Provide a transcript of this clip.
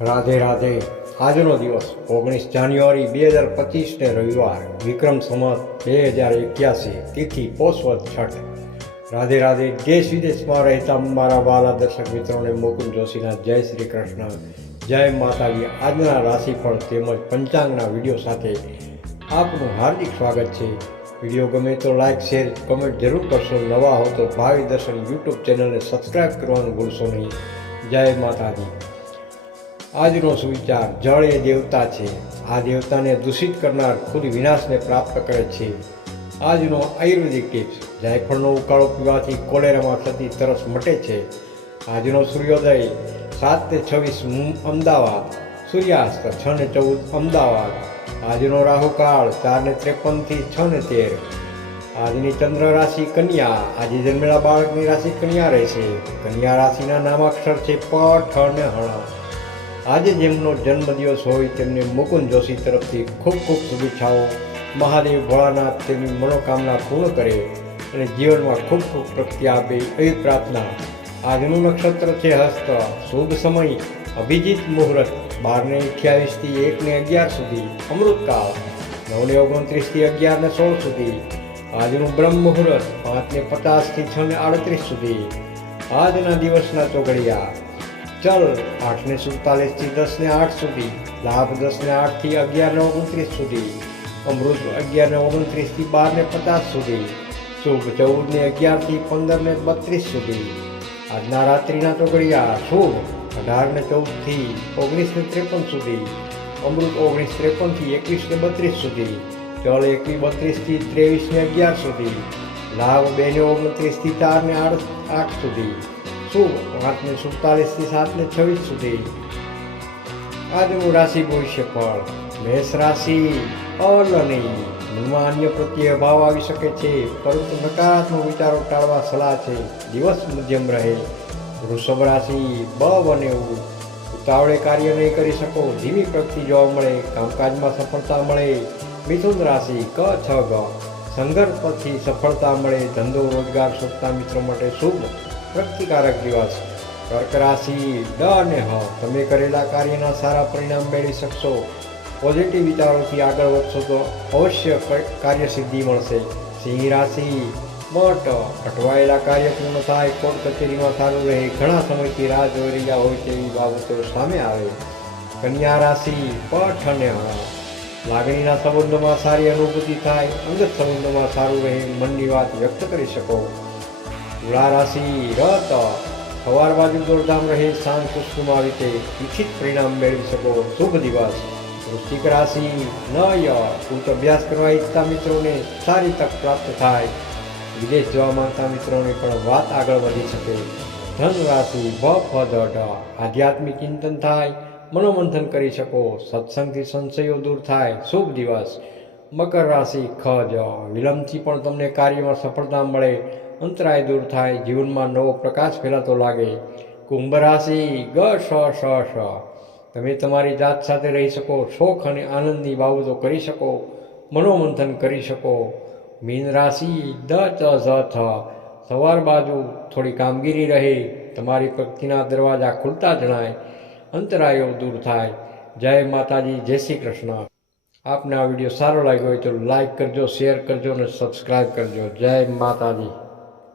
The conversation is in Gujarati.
રાધે રાધે. આજનો દિવસ, ઓગણીસ જાન્યુઆરી બે હજાર પચીસને રવિવાર, વિક્રમ સંવત બે હજાર એક્યાસી, તિથિ પોષવત છઠ. રાધે રાધે, દેશ વિદેશમાં રહેતા મારા વાલા દર્શક મિત્રોને મુકુંદ જોશીના જય શ્રી કૃષ્ણ, જય માતાજી. આજના રાશિફળ તેમજ પંચાંગના વીડિયો સાથે આપનું હાર્દિક સ્વાગત છે. વીડિયો ગમે તો લાઇક શેર, કમેન્ટ જરૂર કરશો. નવા હો તો ભાવિ દર્શન યુટ્યુબ ચેનલને સબસ્ક્રાઇબ કરવાનું ભૂલશો નહીં. જય માતાજી. આજનો સુવિચાર જળ એ દેવતા છે. આ દેવતાને દૂષિત કરનાર ખુદ વિનાશને પ્રાપ્ત કરે છે. આજનો આયુર્વેદિક ટિપ્સ, જાયફળનો ઉકાળો પીવાથી કોલેરામાં થતી તરસ મટે છે. આજનો સૂર્યોદય, સાત ને છવ્વીસ અમદાવાદ, સૂર્યાસ્ત છ ને ચૌદ અમદાવાદ, આજનો રાહુકાળ ચાર ને ત્રેપનથી છ ને તેર. આજની ચંદ્ર રાશિ કન્યા, આજે જન્મેલા બાળકની રાશિ કન્યા રહેશે. કન્યા રાશિના નામાક્ષર છે પ, ઠ ને હણ આજે જેમનો જન્મદિવસ હોય તેમને મુકુંદ જોશી તરફથી ખૂબ ખૂબ શુભેચ્છાઓ. મહાદેવ ભોળાનાથ તેમની મનોકામના પૂર્ણ કરે અને જીવનમાં ખૂબ ખૂબ પ્રગતિ આપે એવી પ્રાર્થના. આજનું નક્ષત્ર છે હસ્ત. શુભ સમય. અભિજીત મુહૂર્ત. બારને અઠ્યાવીસથી એકને અગિયાર સુધી. અમૃતકાળ. નવને ઓગણત્રીસથી અગિયાર ને સોળ સુધી. આજનું બ્રહ્મ મુહૂર્ત પાંચને પચાસથી છ ને આડત્રીસ સુધી. આજના દિવસના ચોઘડિયા. ચલ, આઠને સુડતાલીસથી દસને આઠ સુધી, લાભ દસને આઠથી અગિયારને ઓગણત્રીસ સુધી, અમૃત અગિયારને ઓગણત્રીસથી બારને પચાસ સુધી, શુભ ચૌદને અગિયારથી પંદરને બત્રીસ સુધી, આજના રાત્રિના ચોગડિયા, શુભ અઢારને ચૌદથી ઓગણીસને ત્રેપન સુધી, અમૃત ઓગણીસ ત્રેપનથી એકવીસને બત્રીસ સુધી, ચલ એકવીસ બત્રીસથી ત્રેવીસને અગિયાર સુધી, લાભ બેને ઓગણત્રીસથી ચારને આઠ આઠ સુધી શુભ પાંચને સુડતાલીસથી સાતને છવ્વીસ સુધી. આજનું રાશિ ભવિષ્ય ફળ. મેષ રાશિ અલની મનમાં અન્ય પ્રત્યે અભાવ આવી શકે છે, પરંતુ નકારાત્મક વિચારો ટાળવા સલાહ છે. દિવસ મધ્યમ રહે. વૃષભ રાશિ બ બને ઉતાવળે કાર્ય નહીં કરી શકો, ધીમી પ્રગતિ જોવા મળે, કામકાજમાં સફળતા મળે. મિથુન રાશિ ક, છ, ગ. સંઘર્ષ પછી સફળતા મળે. ધંધો, રોજગાર શોધતા મિત્રો માટે શુભ. પ્રગતિકારક દિવસ કર્ક રાશિ ડ અને હ, તમે કરેલા કાર્યના સારા પરિણામ મેળવી શકશો. પોઝિટિવ વિચારોથી આગળ વધશો તો અવશ્ય કાર્યસિદ્ધિ મળશે. સિંહ રાશિ મઠ અટવાયેલા કાર્ય પૂર્ણ થાય, કોર્ટ કચેરીમાં સારું રહે, ઘણા સમયથી રાહ જોઈ રહ્યા હોય તેવી બાબતો સામે આવે. કન્યા રાશિ, પઠ અને હ. લાગણીના સંબંધોમાં સારી અનુભૂતિ થાય, અંગત સંબંધોમાં સારું રહે, મનની વાત વ્યક્ત કરી શકો. તુલા રાશિ રત સવાર બાજુ દોડધામ રહે સાંજ કુસુમા રીતે ઈચ્છિત પરિણામ મેળવી શકો શુભ દિવસ. વૃશ્ચિક રાશિ નય ઉચ્ચ અભ્યાસ કરવા ઈચ્છતા મિત્રોને સારી તક પ્રાપ્ત થાય. વિદેશ જવા માંગતા મિત્રોને પણ વાત આગળ વધી શકે. ધન રાશિ ભ, ફ આધ્યાત્મિક ચિંતન થાય. મનોમંથન કરી શકો. સત્સંગથી સંશયો દૂર થાય. શુભ દિવસ. મકર રાશિ ખ, જ વિલંબથી પણ તમને કાર્યમાં સફળતા મળે. અંતરાય દૂર થાય, જીવનમાં નવો પ્રકાશ ફેલાતો લાગે. કુંભ રાશિ, ગ સ સ સ તમે તમારી જાત સાથે રહી શકો, શોખ અને આનંદની બાબતો કરી શકો, મનોમંથન કરી શકો. મીન રાશિ, દ ચ ઝ, થ. સવાર બાજુ થોડી કામગીરી રહે, તમારી પ્રગતિના દરવાજા ખુલતા જણાય, અંતરાયો દૂર થાય. જય માતાજી, જય શ્રી કૃષ્ણ. આપને આ વીડિયો સારો લાગ્યો હોય તો લાઈક કરજો, શેર કરજો અને સબસ્ક્રાઈબ કરજો. જય માતાજી.